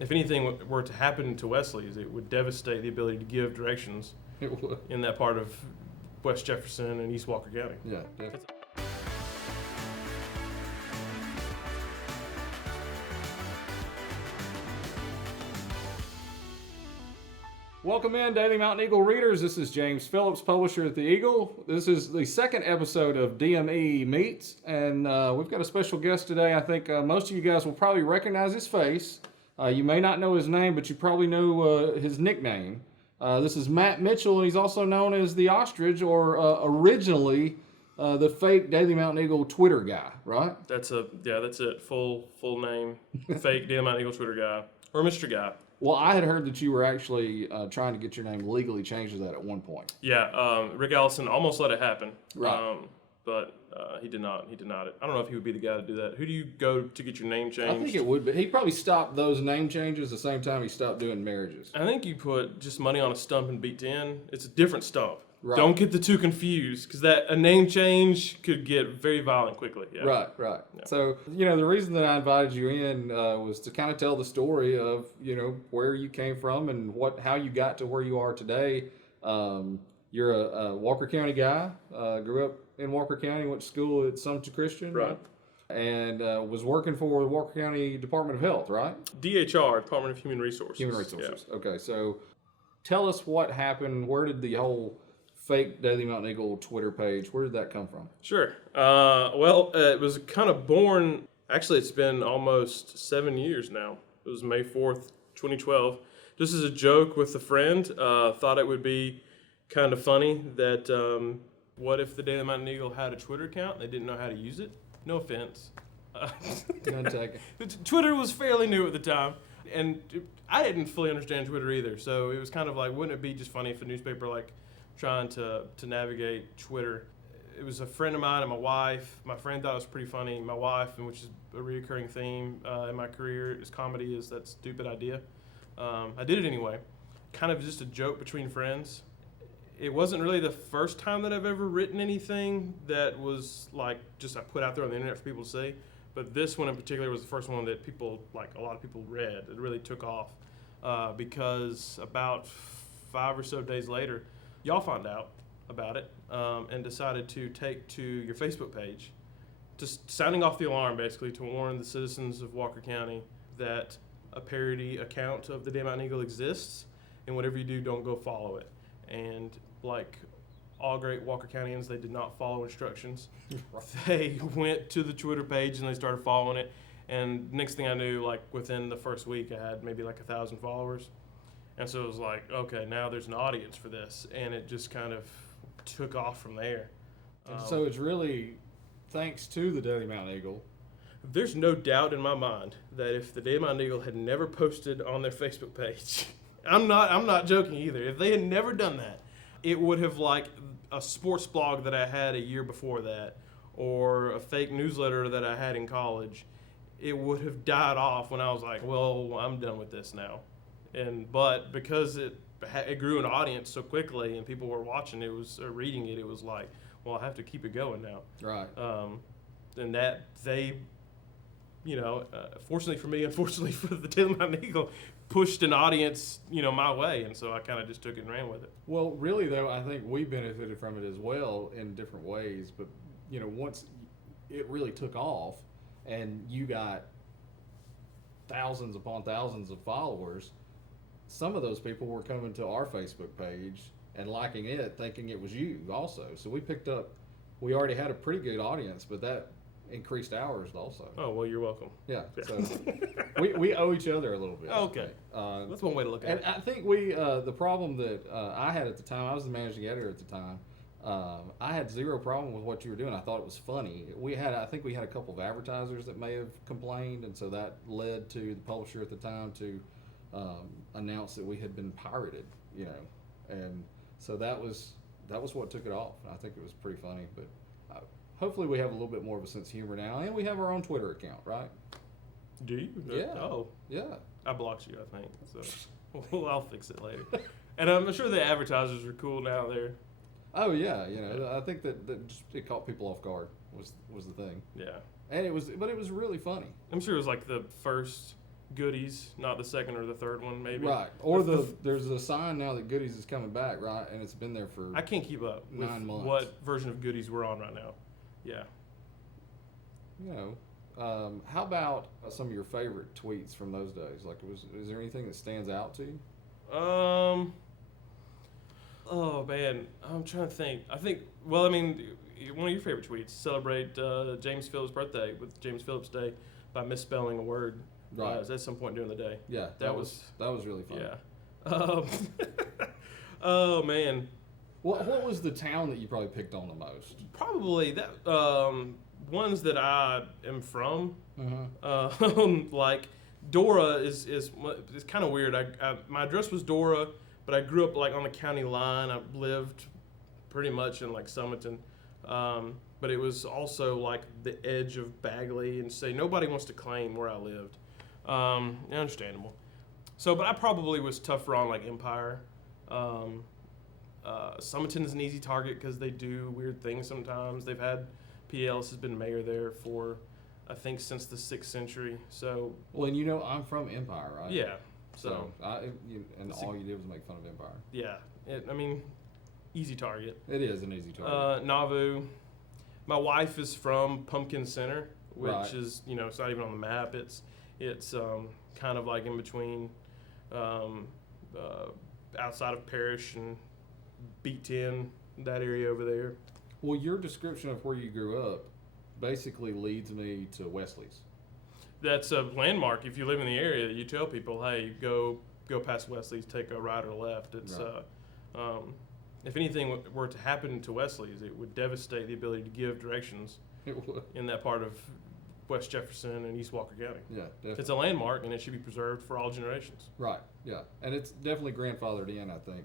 if anything were to happen to Wesley's, it would devastate the ability to give directions in that part of West Jefferson and East Walker County. Yeah, definitely. Welcome in, Daily Mountain Eagle readers. This is James Phillips, publisher at the Eagle. This is the second episode of DME Meets, and we've got a special guest today. I think most of you guys will probably recognize his face. You may not know his name, but you probably know his nickname. This is Matt Mitchell, and he's also known as the Ostrich, or originally the fake Daily Mountain Eagle Twitter guy, right? That's it. Full name, fake Daily Mountain Eagle Twitter guy, or Mr. Guy. Well, I had heard that you were actually trying to get your name legally changed to that at one point. Yeah, Rick Allison almost let it happen. Right. But he did not. He denied it. I don't know if he would be the guy to do that. Who do you go to get your name changed? I think it would, but he probably stopped those name changes the same time he stopped doing marriages. I think you put just money on a stump and beat 10. It's a different stump. Right. Don't get the two confused, because a name change could get very violent quickly. Yeah. Right. Yeah. So, the reason that I invited you in was to kind of tell the story of, where you came from and how you got to where you are today. You're a Walker County guy, grew up in Walker County, went to school at Sumter Christian. Right. And was working for the Walker County Department of Health, right? DHR, Department of Human Resources. Human Resources. Yeah. Okay, so tell us what happened. Where did the whole fake Daily Mountain Eagle Twitter page, where did that come from? Sure. It was kind of born, actually it's been almost 7 years now. It was May 4th, 2012. Just as a joke with a friend, thought it would be kind of funny that what if the Daily Mountain Eagle had a Twitter account and they didn't know how to use it? No offense. None taken. Twitter was fairly new at the time, and I didn't fully understand Twitter either, so it was kind of like, wouldn't it be just funny if a newspaper trying to navigate Twitter? It was a friend of mine and my wife. My friend thought it was pretty funny. My wife, and which is a recurring theme in my career, is comedy, is that stupid idea. I did it anyway. Kind of just a joke between friends. It wasn't really the first time that I've ever written anything that was I put out there on the internet for people to see. But this one in particular was the first one that a lot of people read. It really took off because about 5 or so days later, y'all found out about it and decided to take to your Facebook page, just sounding off the alarm basically to warn the citizens of Walker County that a parody account of the Daily Mountain Eagle exists, and whatever you do, don't go follow it. And like all great Walker Countyans, they did not follow instructions. They went to the Twitter page and they started following it. And next thing I knew, within the first week, I had maybe 1,000 followers. And so it was okay, now there's an audience for this. And it just kind of took off from there. So it's really thanks to the Daily Mountain Eagle. There's no doubt in my mind that if the Daily Mountain Eagle had never posted on their Facebook page, I'm not joking either. If they had never done that, it would have a sports blog that I had a year before that, or a fake newsletter that I had in college. It would have died off when I was well, I'm done with this now. But because it grew an audience so quickly and people were watching it, reading it, it was well, I have to keep it going now. Right. And that they, fortunately for me, unfortunately for the Daily Mountain Eagle, pushed an audience, my way, and so I kind of just took it and ran with it. Well, really though, I think we benefited from it as well in different ways. But once it really took off, and you got thousands upon thousands of followers, some of those people were coming to our Facebook page and liking it, thinking it was you also. So we already had a pretty good audience, but that increased ours also. Oh, well, you're welcome. Yeah. So we owe each other a little bit. Okay. That's one way to look at it. And I think the problem that I had at the time, I was the managing editor at the time. I had zero problem with what you were doing. I thought it was funny. I think we had a couple of advertisers that may have complained, and so that led to the publisher at the time to announce that we had been pirated, and so that was what took it off. I think it was pretty funny, but hopefully we have a little bit more of a sense of humor now, and we have our own Twitter account, right? Do you? Yeah. Oh. Yeah. I blocked you, I think. So well, I'll fix it later. And I'm sure the advertisers are cool now. They're. Oh yeah, I think that just, it caught people off guard was the thing. Yeah. And it was really funny. I'm sure it was the first Goodies, not the second or the third one, maybe. Right. Or there's a sign now that Goodies is coming back, right? And it's been there for I can't keep up with 9 months. what version of Goodies we're on right now. Yeah. How about some of your favorite tweets from those days? Like, is there anything that stands out to you? Oh man, I'm trying to think. Well, I mean, one of your favorite tweets: celebrate James Phillips' birthday with James Phillips Day by misspelling a word. Right. At some point during the day. Yeah, that was really fun. Yeah. Oh man. What was the town that you probably picked on the most? Probably that ones that I am from. Like Dora is kind of weird. My address was Dora, but I grew up like on the county line. I lived pretty much in like Summerton, but it was also like the edge of Bagley, and say nobody wants to claim where I lived. Understandable. So, but I probably was tougher on like Empire. Summerton is an easy target because they do weird things sometimes. They've had P. Ellis has been mayor there for, I think, since the 6th century. So, well, and I'm from Empire, right? Yeah. So all you did was make fun of Empire. Yeah. Easy target. It is an easy target. Nauvoo. My wife is from Pumpkin Center, which Right. is it's not even on the map. It's kind of like in between, outside of Parrish and B10, that area over there. Well, your description of where you grew up basically leads me to Wesley's. That's a landmark. If you live in the area, you tell people, hey, go past Wesley's, take a right or left. It's right. If anything were to happen to Wesley's, it would devastate the ability to give directions It would. in that part of West Jefferson and East Walker County. Yeah, definitely. It's a landmark, and it should be preserved for all generations. Right, yeah. And it's definitely grandfathered in, I think.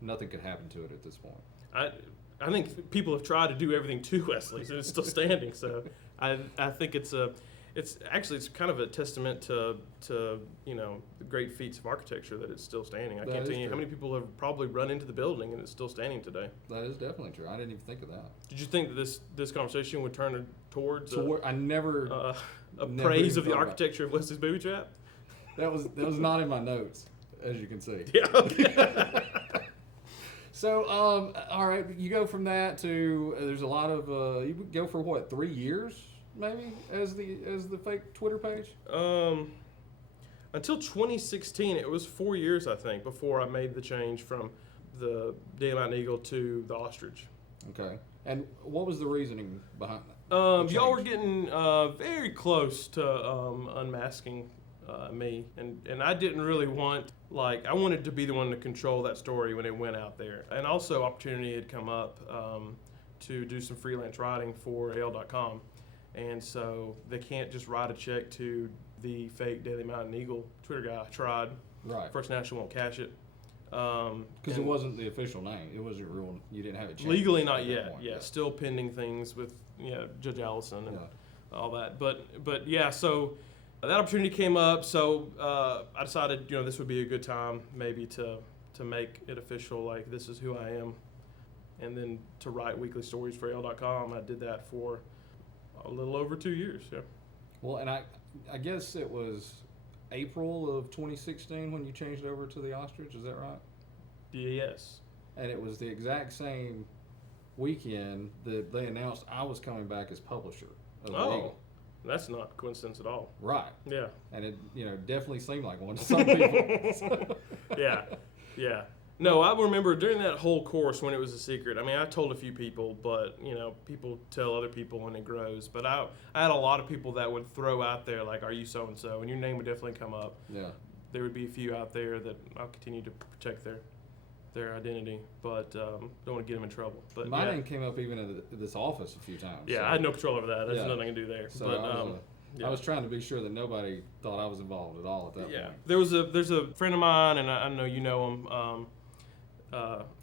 Nothing could happen to it at this point. I think people have tried to do everything to Wesley's, and it's still standing. So I think it's kind of a testament to the great feats of architecture that it's still standing. I can't tell you how many people have probably run into the building and it's still standing today. That is definitely true. I didn't even think of that. Did you think that this conversation would turn towards I never praise of the architecture of Wesley's Booby Trap? That was not in my notes, as you can see. Yeah. Okay. So, all right, you go from that to there's a lot of you go for what, 3 years maybe as the fake Twitter page? Until 2016, it was 4 years I think before I made the change from the Daily Eagle to the Ostrich. Okay, and what was the reasoning behind that? Y'all were getting very close to unmasking me, and I didn't really want, I wanted to be the one to control that story when it went out there. And also opportunity had come up to do some freelance writing for AL.com, and so they can't just write a check to the fake Daily Mountain Eagle Twitter guy. I tried. Right. First National won't cash it. Because it wasn't the official name. It wasn't real. You didn't have it changed. Legally not yet. Yeah, still pending things with Judge Allison and all that. But yeah, so that opportunity came up. So I decided this would be a good time maybe to make it official. Like, this is who I am, and then to write weekly stories for AL.com. I did that for a little over 2 years. Yeah. Well, and I guess it was April of 2016 when you changed over to the Ostrich. Is that right? Yes. And it was the exact same weekend that they announced I was coming back as publisher of the Eagle. That's not coincidence at all. Right. Yeah. And it definitely seemed like one to some people. Yeah. No, I remember during that whole course when it was a secret. I mean, I told a few people, but people tell other people when it grows. But I had a lot of people that would throw out there like, "Are you so and so?" And your name would definitely come up. Yeah. There would be a few out there that I'll continue to protect their identity, but don't want to get them in trouble. But my name came up even at this office a few times. Yeah, so I had no control over that. There's nothing I can do there. So I was trying to be sure that nobody thought I was involved at all at that point. There's a friend of mine, and I know you know him.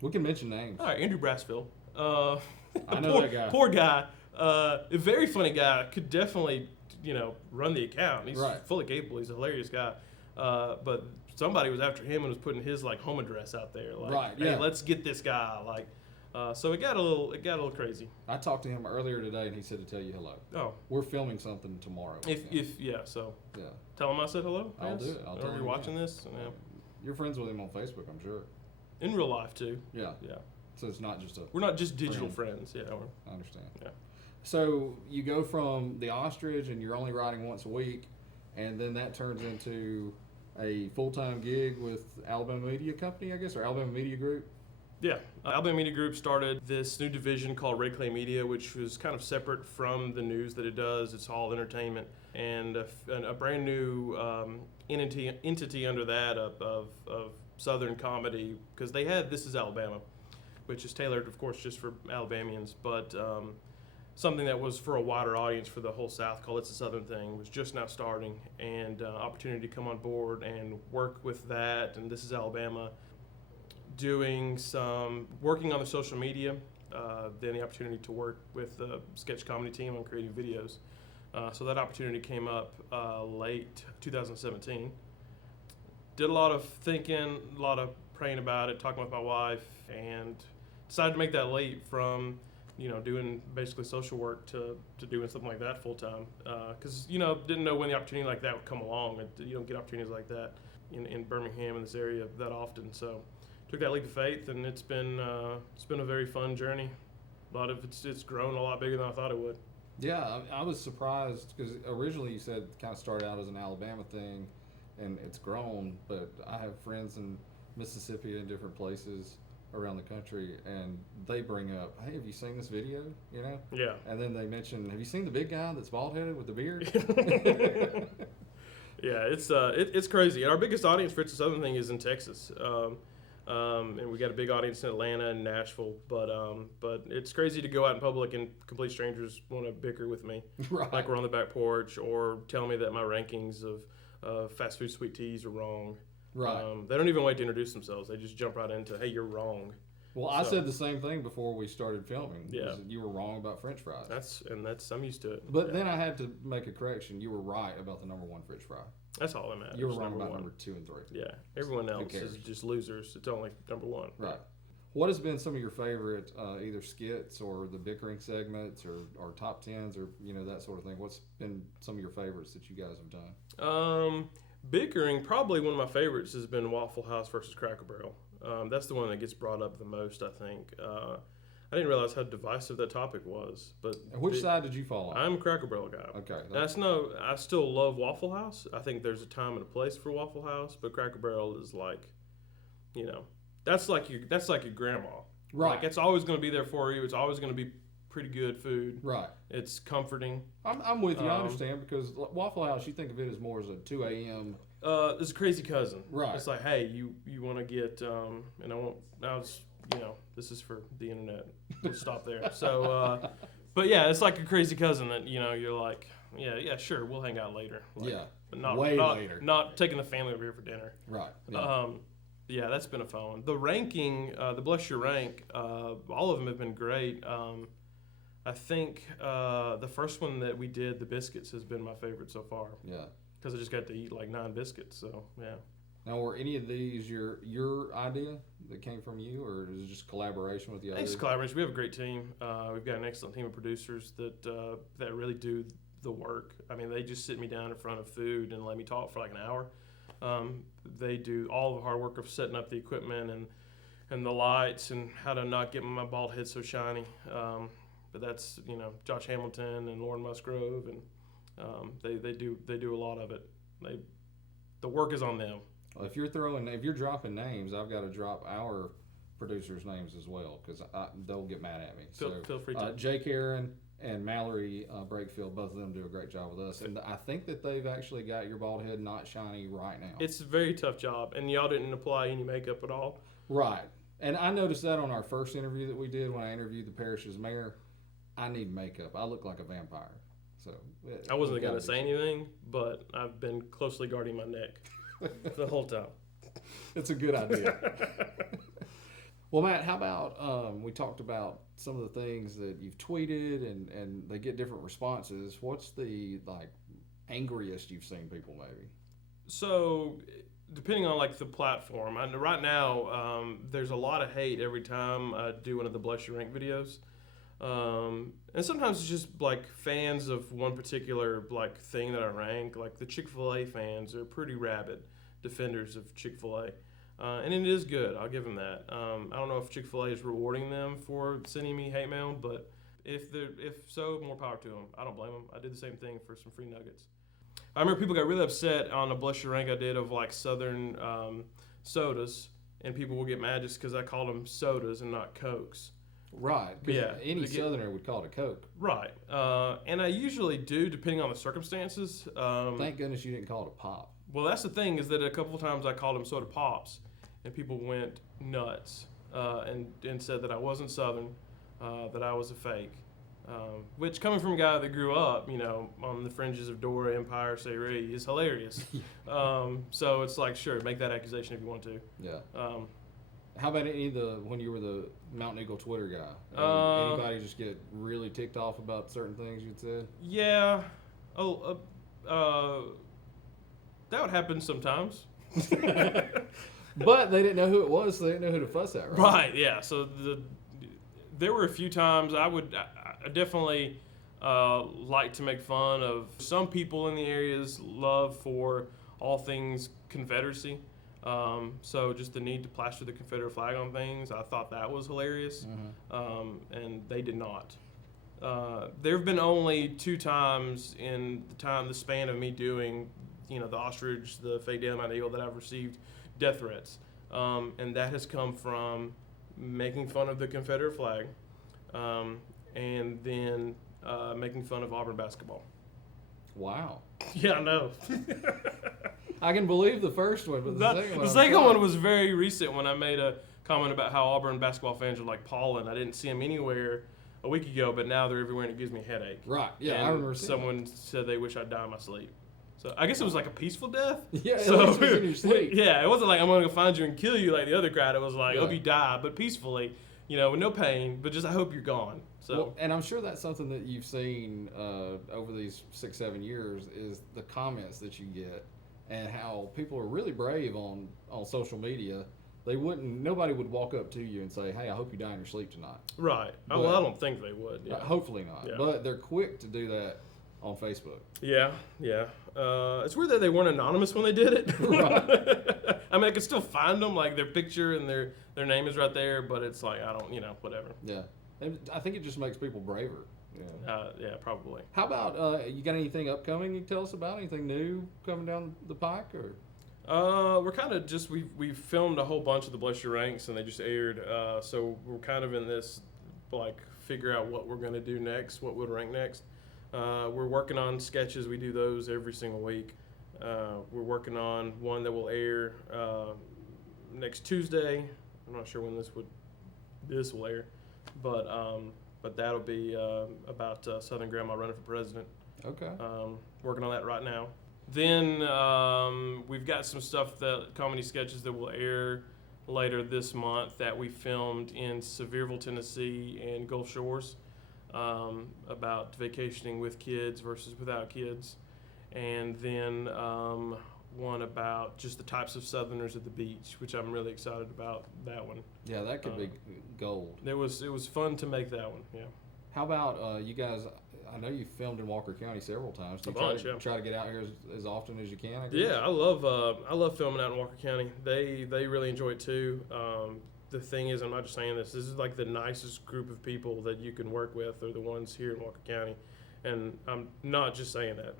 We can mention names. All right, Andrew Brassville. I know that guy. Poor guy. A very funny guy. Could definitely, run the account. He's fully capable. He's a hilarious guy. But somebody was after him and was putting his home address out there. Like, hey, let's get this guy. So it got a little crazy. I talked to him earlier today, and he said to tell you hello. Oh, We're filming something tomorrow. So Yeah. tell him I said hello. I'll do it. I'll tell him you're watching this. Yeah. You're friends with him on Facebook, I'm sure. In real life too. Yeah. Yeah. So it's not just we're not just digital friends. Yeah. I understand. Yeah. So you go from the Ostrich, and you're only riding once a week, and then that turns into a full-time gig with Alabama Media Company, I guess, or Alabama Media Group. Yeah, Alabama Media Group started this new division called Red Clay Media, which was kind of separate from the news that it does. It's all entertainment, and a brand new entity under that of Southern comedy, because they had This Is Alabama, which is tailored, of course, just for Alabamians, but something that was for a wider audience for the whole South, called It's a Southern Thing, was just now starting, and opportunity to come on board and work with that, and This Is Alabama, working on the social media, then the opportunity to work with the sketch comedy team on creating videos. So that opportunity came up late 2017. Did a lot of thinking, a lot of praying about it, talking with my wife, and decided to make that leap from doing basically social work to doing something like that full time. Because didn't know when the opportunity like that would come along. You don't get opportunities like that in Birmingham, in this area, that often. So took that leap of faith, and it's been a very fun journey. A lot of it's grown a lot bigger than I thought it would. Yeah, I was surprised because originally you said it kind of started out as an Alabama thing, and it's grown. But I have friends in Mississippi and different places around the country, and they bring up, "Hey, have you seen this video?" Yeah. And then they mention, "Have you seen the big guy that's bald headed with the beard?" Yeah, it's crazy. And our biggest audience for It's a Southern Thing is in Texas. And we got a big audience in Atlanta and Nashville, but it's crazy to go out in public and complete strangers want to bicker with me, right. Like we're on the back porch, or tell me that my rankings of fast food sweet teas are wrong. Right. They don't even wait to introduce themselves. They just jump right into, "Hey, you're wrong." Well, I said the same thing before we started filming. Yeah. You were wrong about French fries. I'm used to it. But then I had to make a correction. You were right about the number one French fry. That's all that matters. You were wrong about one. number 2 and 3. Yeah. Everyone else is just losers. It's only number 1. Right. What has been some of your favorite either skits or the bickering segments or top tens or that sort of thing? What's been some of your favorites that you guys have done? Bickering, probably one of my favorites has been Waffle House versus Cracker Barrel. That's the one that gets brought up the most, I think. I didn't realize how divisive that topic was. But which side did you fall on? I'm a Cracker Barrel guy. Okay. I still love Waffle House. I think there's a time and a place for Waffle House, but Cracker Barrel is like, that's like your grandma. Right. Like, it's always going to be there for you. It's always going to be pretty good food. Right. It's comforting. I'm with you. I understand, because Waffle House, you think of it as more as a 2 a.m. It's a crazy cousin. Right. It's like, hey, you want to get, and I won't, this is for the internet. We'll stop there. So, but yeah, it's like a crazy cousin that, you're like, yeah, sure, we'll hang out later. Like, yeah. But not later. Not taking the family over here for dinner. Right. Yeah. Yeah, that's been a fun one. The ranking, the Bless Your Rank, all of them have been great. I think the first one that we did, the biscuits, has been my favorite so far. Yeah. Because I just got to eat like 9 biscuits, so yeah. Now, were any of these your idea that came from you, or is it just collaboration with the others? It's collaboration. We have a great team. We've got an excellent team of producers that really do the work. I mean, they just sit me down in front of food and let me talk for like an hour. They do all the hard work of setting up the equipment and the lights and how to not get my bald head so shiny. But that's Josh Hamilton and Lauren Musgrove, and they do a lot of it. The work is on them. Well, if you're dropping names, I've got to drop our producers' names as well, because they'll get mad at me. Feel free to. Jake Aaron and Mallory Brakefield, both of them do a great job with us, and I think that they've actually got your bald head not shiny right now. It's a very tough job, and y'all didn't apply any makeup at all. Right, and I noticed that on our first interview that we did when I interviewed the parish's mayor. I need makeup. I look like a vampire. So I wasn't going to say anything, but I've been closely guarding my neck the whole time. It's a good idea. Well, Matt, how about we talked about some of the things that you've tweeted and they get different responses. What's the angriest you've seen people maybe? So depending on like the platform. Right now, there's a lot of hate every time I do one of the Bless Your Rank videos. And sometimes it's just like fans of one particular like thing that I rank. Like the Chick-fil-A fans are pretty rabid defenders of Chick-fil-A. And it is good. I'll give them that. I don't know if Chick-fil-A is rewarding them for sending me hate mail, but if so, more power to them. I don't blame them. I did the same thing for some free nuggets. I remember people got really upset on a Bless Your Rank I did of like Southern sodas, and people will get mad just because I called them sodas and not Cokes. Right. Yeah. Any Southerner would call it a Coke. Right. And I usually do, depending on the circumstances. Thank goodness you didn't call it a pop. Well, that's the thing, is that a couple of times I called them soda pops, and people went nuts and said that I wasn't Southern, that I was a fake. Which, coming from a guy that grew up, on the fringes of Dora, Empire, Sayre, is hilarious. So it's like, sure, make that accusation if you want to. Yeah. How about when you were the Mountain Eagle Twitter guy? Anybody just get really ticked off about certain things you'd said? Yeah. That would happen sometimes. But they didn't know who it was, so they didn't know who to fuss at, right? Right, yeah. So there were a few times I definitely like to make fun of some people in the area's love for all things Confederacy. So just the need to plaster the Confederate flag on things, I thought that was hilarious. And they did not. There have been only 2 times in the span of me doing, the Ostrich, the fake Mountain Eagle, that I've received death threats. And that has come from making fun of the Confederate flag, and then making fun of Auburn basketball. Wow. Yeah, I know. I can believe the first one, but the second one was very recent when I made a comment about how Auburn basketball fans are like pollen. I didn't see them anywhere a week ago, but now they're everywhere and it gives me a headache. Right, yeah, and I remember someone said they wish I'd die in my sleep. So I guess it was like a peaceful death. Yeah, so, it was in your sleep. Yeah, it wasn't like I'm going to find you and kill you like the other crowd. It was like, yeah. hope you die, but peacefully, with no pain, but just I hope you're gone. So, well, and I'm sure that's something that you've seen over these 6-7 years is the comments that you get and how people are really brave on social media. Nobody would walk up to you and say, hey, I hope you die in your sleep tonight. Right. Well, I don't think they would. Yeah. Hopefully not. Yeah. But they're quick to do that on Facebook. Yeah. It's weird that they weren't anonymous when they did it. Right. I mean, I could still find them, like their picture and their name is right there, but it's like, I don't, whatever. Yeah. I think it just makes people braver. Yeah, probably. How about, you got anything upcoming you can tell us about? Anything new coming down the pike? Or? We're kind of just, we've filmed a whole bunch of the Bless Your Ranks and they just aired. So we're kind of in this, like, figure out what we're going to do next, what would rank next. We're working on sketches. We do those every single week. We're working on one that will air next Tuesday. I'm not sure when this will air, but that'll be about Southern Grandma running for president. Okay. Working on that right now. Then we've got some comedy sketches that will air later this month that we filmed in Sevierville, Tennessee and Gulf Shores, about vacationing with kids versus without kids. And then one about just the types of Southerners at the beach, which I'm really excited about that one. Yeah, that could be gold. It was fun to make that one, yeah. How about you guys? I know you've filmed in Walker County several times. Do you try to get out here as often as you can, I guess? Yeah, I love filming out in Walker County. They really enjoy it too. The thing is, I'm not just saying this is like the nicest group of people that you can work with are the ones here in Walker County. And I'm not just saying that.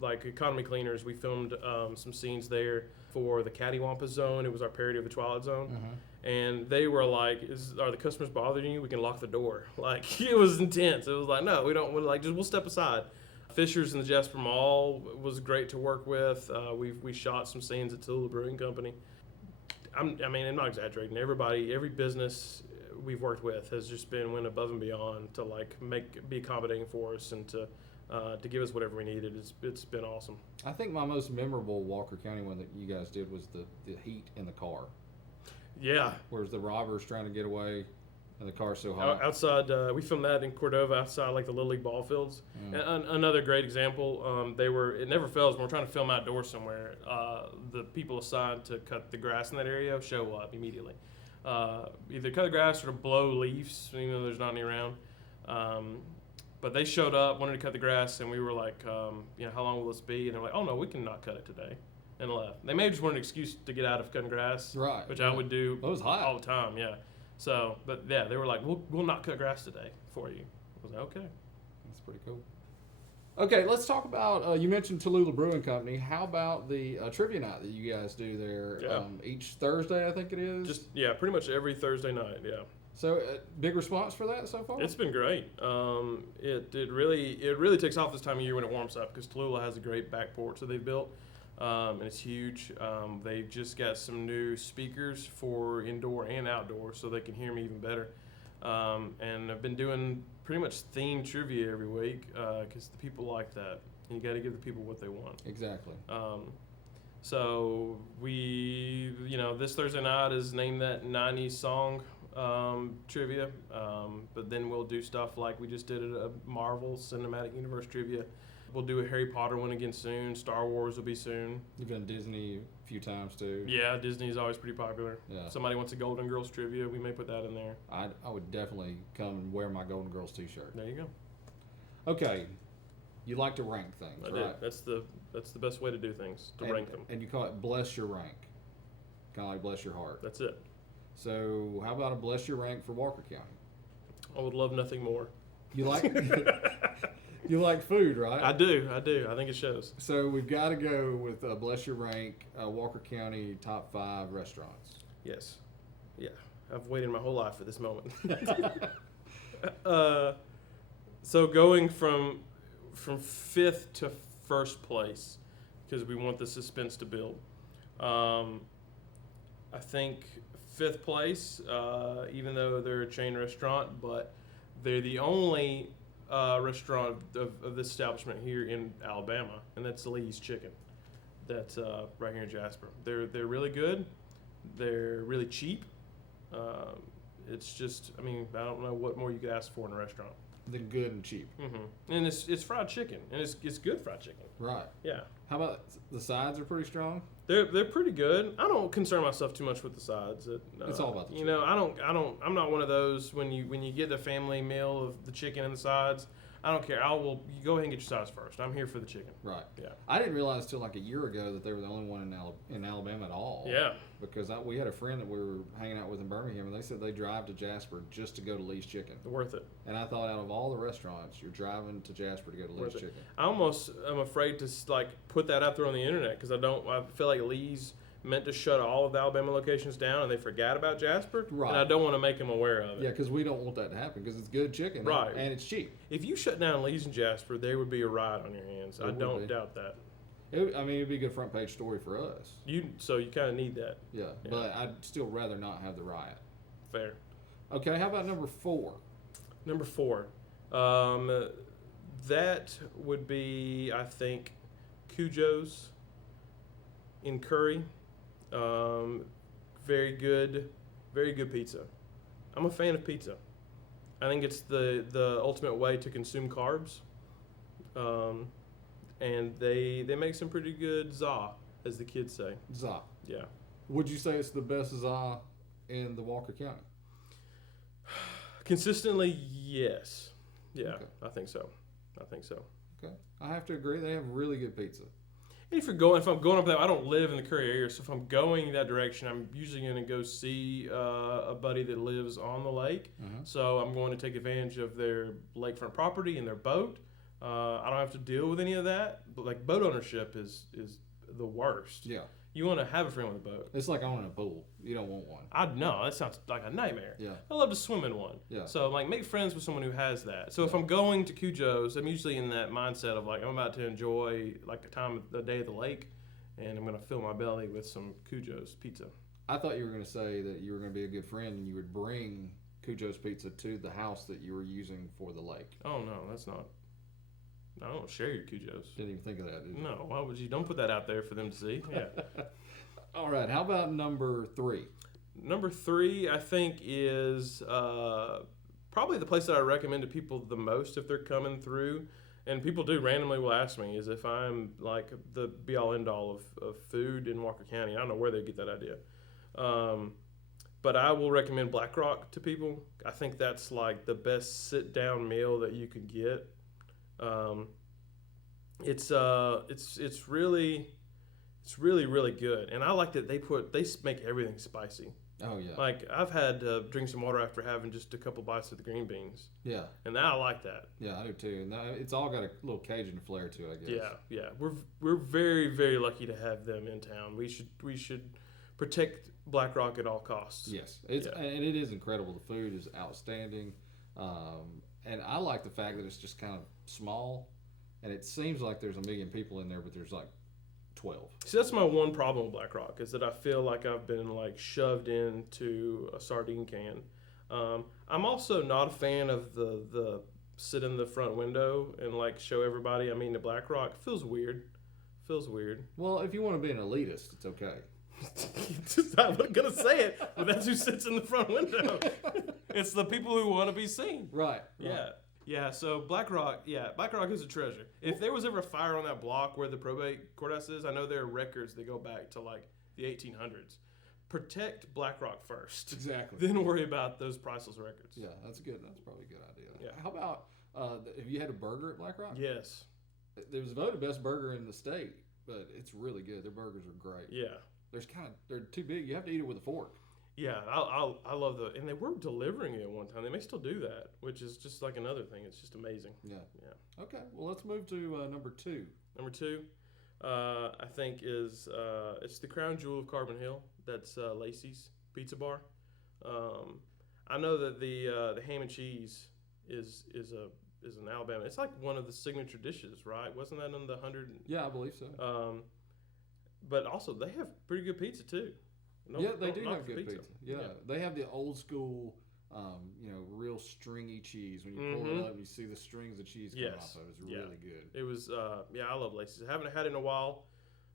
Like Economy Cleaners, we filmed some scenes there for the Cattywampus Zone. It was our parody of the Twilight Zone. Mm-hmm. And they were like, are the customers bothering you? We can lock the door. Like, it was intense. It was like, no, we don't. We'll step aside. Fisher's in the Jasper Mall was great to work with. We shot some scenes at Tallulah Brewing Company. I'm not exaggerating. Every business we've worked with has just went above and beyond to be accommodating for us and to give us whatever we needed. It's been awesome. I think my most memorable Walker County one that you guys did was the heat in the car. Yeah. Whereas the robbers trying to get away, And the car's so hot. Outside, we filmed that in Cordova outside like the Little League ball fields. And another great example, it never fails when we're trying to film outdoors somewhere. The people assigned to cut the grass in that area show up immediately. Either cut the grass or to blow leaves, even though there's not any around. But they showed up, wanted to cut the grass, and we were like, how long will this be? And they're like, oh no, we can not cut it today. And left. They may have just wanted an excuse to get out of cutting grass, right? Which I would do all the time, yeah. So, but yeah, they were like, we'll not cut grass today for you. I was like, okay. That's pretty cool. Okay, let's talk about, you mentioned Tallulah Brewing Company. How about the trivia night that you guys do there each Thursday, I think it is? Pretty much every Thursday night, yeah. So, big response for that so far? It's been great. It really takes off this time of year when it warms up because Tallulah has a great back porch that they've built. And it's huge. They've just got some new speakers for indoor and outdoor so they can hear me even better. And I've been doing pretty much themed trivia every week because the people like that. And you got to give the people what they want. Exactly. So we, this Thursday night is Name That 90s Song trivia. But then we'll do stuff like we just did a Marvel Cinematic Universe trivia. We'll do a Harry Potter one again soon. Star Wars will be soon. You've done Disney a few times too. Yeah, Disney's always pretty popular. Yeah. Somebody wants a Golden Girls trivia, we may put that in there. I would definitely come and wear my Golden Girls t-shirt. There you go. Okay, you like to rank things, right? Do. That's the best way to do things, rank them. And you call it bless your rank, kind of like bless your heart. That's it. So how about a bless your rank for Walker County? I would love nothing more. You like you like food, right? I do. I think it shows. So we've got to go with bless your rank, Walker County top 5 restaurants. Yes. Yeah. I've waited my whole life for this moment. So going from 5th to 1st place, because we want the suspense to build. I think 5th place, even though they're a chain restaurant, but they're the only restaurant of this establishment here in Alabama, and that's Lee's Chicken. That's right here in Jasper. They're really good. They're really cheap. It's just, I don't know what more you could ask for in a restaurant. Than good and cheap. Mm-hmm. And it's fried chicken, and it's good fried chicken. Right. Yeah. How about the sides are pretty strong? They're pretty good. I don't concern myself too much with the sides. It's all about the chicken. I'm not one of those when you get the family meal of the chicken and the sides. I don't care. You go ahead and get your sides first. I'm here for the chicken. Right. Yeah. I didn't realize till like a year ago that they were the only one in Alabama at all. Yeah. Because we had a friend that we were hanging out with in Birmingham, and they said they drive to Jasper just to go to Lee's Chicken. Worth it. And I thought, out of all the restaurants, you're driving to Jasper to go to Lee's Chicken. I'm afraid to put that out there on the internet because I feel like Lee's meant to shut all of the Alabama locations down, and they forgot about Jasper. Right. And I don't want to make them aware of it. Yeah, because we don't want that to happen because it's good chicken. Right. And it's cheap. If you shut down Lee's in Jasper, there would be a riot on your hands. I don't doubt that. It'd be a good front page story for us. So you kind of need that. Yeah, but I'd still rather not have the riot. Fair. Okay, how about number 4? Number 4. That would be, I think, Cujo's in Curry. Very good pizza. I'm a fan of pizza. I think it's the ultimate way to consume carbs. And they make some pretty good za, as the kids say. Za. Yeah. Would you say it's the best za in the Walker County? Consistently, yes. Yeah, okay. I think so. Okay. I have to agree. They have really good pizza. And if I'm going up there, I don't live in the Curry area, so if I'm going that direction, I'm usually going to go see a buddy that lives on the lake. Mm-hmm. So I'm going to take advantage of their lakefront property and their boat. I don't have to deal with any of that. But like boat ownership is the worst. Yeah. You want to have a friend with a boat. It's like owning a pool. You don't want one. No, that sounds like a nightmare. Yeah. I love to swim in one. Yeah. So make friends with someone who has that. So if I'm going to Cujo's, I'm usually in that mindset of I'm about to enjoy the day of the lake, and I'm going to fill my belly with some Cujo's pizza. I thought you were going to say that you were going to be a good friend and you would bring Cujo's pizza to the house that you were using for the lake. Oh no, that's not. I don't share your Cujo's. Didn't even think of that, did you? No, why would you? Don't put that out there for them to see. Yeah. All right, how about number 3? Number 3, I think, is probably the place that I recommend to people the most if they're coming through. And people do randomly will ask me is if I'm like the be all end all of food in Walker County. I don't know where they get that idea. But I will recommend Black Rock to people. I think that's like the best sit down meal that you could get. It's really really good, and I like that they make everything spicy. Oh yeah. Like I've had to drink some water after having just a couple bites of the green beans. Yeah. And I like that. Yeah, I do too. And it's all got a little Cajun flair to it, I guess. Yeah. We're very very lucky to have them in town. We should protect Black Rock at all costs. Yes, and it is incredible. The food is outstanding, and I like the fact that it's just kind of small, and it seems like there's a million people in there, but there's like 12. See, that's my one problem with Black Rock is that I feel like I've been like shoved into a sardine can. I'm also not a fan of the sit in the front window and like show everybody I'm eating at Black Rock. It feels weird. Well, if you want to be an elitist, it's okay. I'm not gonna say it, but that's who sits in the front window. It's the people who want to be seen. Right. Yeah. So Black Rock is a treasure. If there was ever a fire on that block where the probate courthouse is, I know there are records that go back to like the 1800s. Protect Black Rock first. Exactly. Then worry about those priceless records. Yeah, that's probably a good idea. Yeah. How about have you had a burger at Black Rock? Yes. It was voted best burger in the state, but it's really good. Their burgers are great. Yeah. They're too big. You have to eat it with a fork. Yeah, I love and they were delivering it one time. They may still do that, which is just like another thing. It's just amazing. Yeah. Okay, well let's move to number 2. Number 2, I think is it's the crown jewel of Carbon Hill. That's Lacey's Pizza Bar. I know that the ham and cheese is in Alabama. It's like one of the signature dishes, right? Wasn't that in the 100? Yeah, I believe so. But also, they have pretty good pizza, too. They do have good pizza. Yeah. They have the old school, real stringy cheese. When you pull it up, you see the strings of cheese come off of it. It's really good. It was, I love Lacey's. I haven't had it in a while,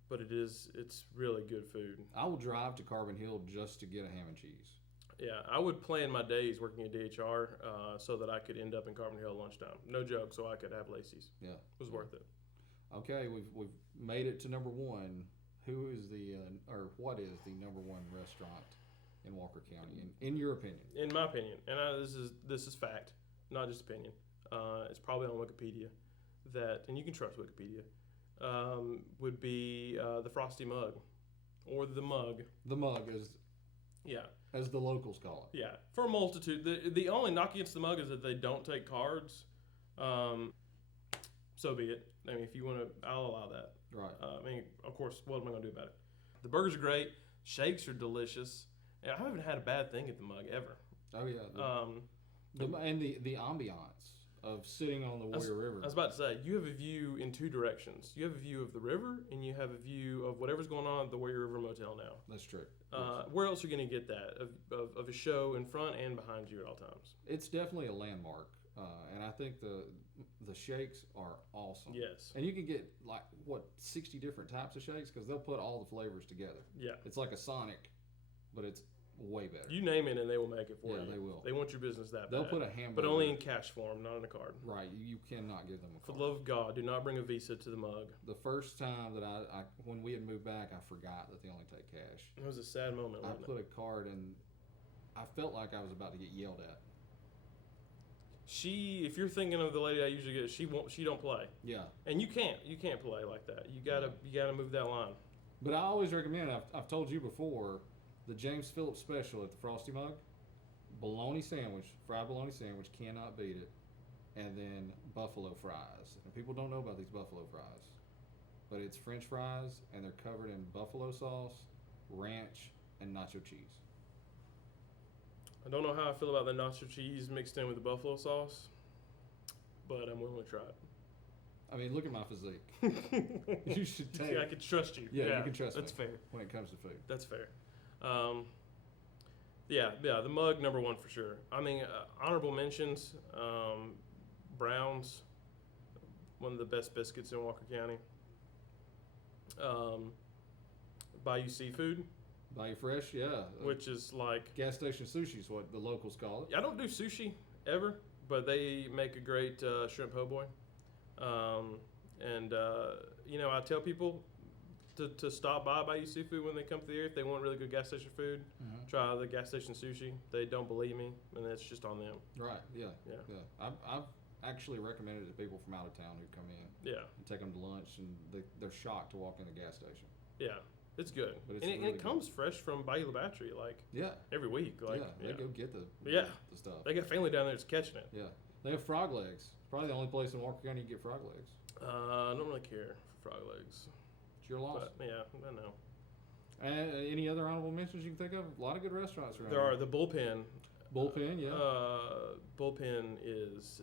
but it's really good food. I will drive to Carbon Hill just to get a ham and cheese. Yeah, I would plan my days working at DHR so that I could end up in Carbon Hill at lunchtime. No joke, so I could have Lacey's. Yeah. It was worth it. Okay, we've made it to number 1. Who is what is the number 1 restaurant in Walker County, in your opinion? In my opinion, and this is fact, not just opinion. It's probably on Wikipedia and you can trust Wikipedia. Would be the Frosty Mug, or the Mug. The Mug is, as the locals call it. Yeah, for a multitude. The only knock against the Mug is that they don't take cards. So be it. I mean, if you want to, I'll allow that. Right. Of course, what am I going to do about it? The burgers are great. Shakes are delicious. And I haven't had a bad thing at the Mug ever. Oh, yeah. And the ambiance of sitting on the Warrior River. I was about to say, you have a view in 2 directions. You have a view of the river, and you have a view of whatever's going on at the Warrior River Motel now. That's true. Where else are you going to get that, of a show in front and behind you at all times? It's definitely a landmark. And I think the shakes are awesome. Yes. And you can get 60 different types of shakes because they'll put all the flavors together. Yeah. It's like a Sonic, but it's way better. You name it and they will make it for you. Yeah, they will. They want your business that They'll bad. put a hamburger. But only in cash form, not in a card. Right. You cannot give them a card. For the love of God, do not bring a Visa to the Mug. The first time that when we had moved back, I forgot that they only take cash. It was a sad moment, I wasn't it? put a card in. I felt like I was about to get yelled at. If you're thinking of the lady I usually get, she don't play. Yeah. And you can't play like that. You gotta move that line. But I always recommend, I've told you before, the James Phillips special at the Frosty Mug, bologna sandwich, fried bologna sandwich, cannot beat it, and then buffalo fries. And people don't know about these buffalo fries, but it's French fries, and they're covered in buffalo sauce, ranch, and nacho cheese. I don't know how I feel about the nacho cheese mixed in with the buffalo sauce, but I'm willing to try it. I mean, look at my physique. You should take it. I can trust you. Yeah, you can trust me. That's fair. When it comes to food. That's fair. The Mug, number 1 for sure. I mean, honorable mentions, Brown's, one of the best biscuits in Walker County. Bayou Seafood. Bayou Fresh, yeah. which is like Gas station sushi is what the locals call it. I don't do sushi ever, but they make a great shrimp po' boy. I tell people to stop by Bayou Seafood when they come through the area if they want really good gas station food. Mm-hmm. Try the gas station sushi. They don't believe me, and it's just on them. Right, yeah. Yeah. I've actually recommended it to people from out of town who come in. Yeah. And take them to lunch, and they're shocked to walk in the gas station. Yeah. It's good. But it's and really it comes fresh from Bayou La Battery, like every week. Like, they go get the stuff. They got family down there that's catching it. Yeah. They have frog legs. It's probably the only place in Walker County you get frog legs. I don't really care for frog legs. It's your loss. But, yeah, I know. Any other honorable mentions you can think of? A lot of good restaurants around There are here. the Bullpen. Bullpen, yeah. Bullpen is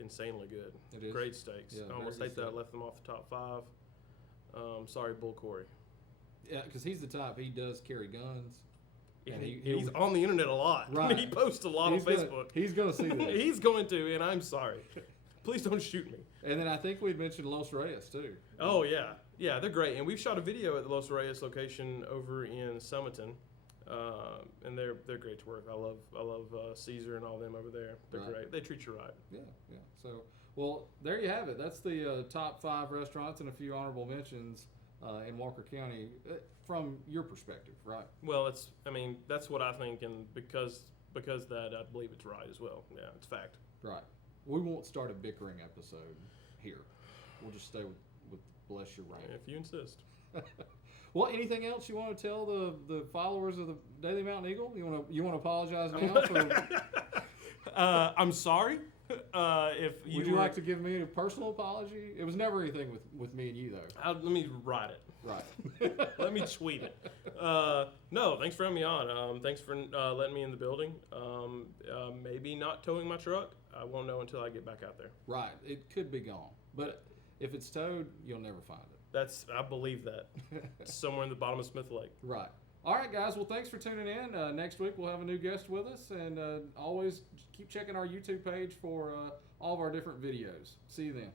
insanely good. It is. Great steaks. Yeah, I almost very hate good that I steak. left them off the top 5. Sorry, Bull Corey. Yeah, because he's the type. He does carry guns. And He's on the internet a lot. Right. He posts a lot on Facebook. He's going to see this. He's going to, and I'm sorry. Please don't shoot me. And then I think we mentioned Los Reyes, too. Oh, yeah. Yeah, they're great. And we've shot a video at the Los Reyes location over in Summiton. And they're great to work. I love Caesar and all them over there. They're Right. great. They treat you right. Yeah. So, well, there you have it. That's the top 5 restaurants and a few honorable mentions in Walker County from your perspective, right? Well, that's what I think, and because that, I believe it's right as well. Yeah, it's fact. Right. We won't start a bickering episode here. We'll just stay with bless your reign. If you insist. Well, anything else you want to tell the followers of the Daily Mountain Eagle? You want to apologize now? I'm sorry. If Would you like to give me a personal apology? It was never anything with me and you, though. Let me write it. Right. Let me tweet it. No, thanks for having me on. Thanks for letting me in the building. Maybe not towing my truck. I won't know until I get back out there. Right. It could be gone. But if it's towed, you'll never find it. I believe that. It's somewhere in the bottom of Smith Lake. Right. All right, guys. Well, thanks for tuning in. Next week, we'll have a new guest with us. And always keep checking our YouTube page for all of our different videos. See you then.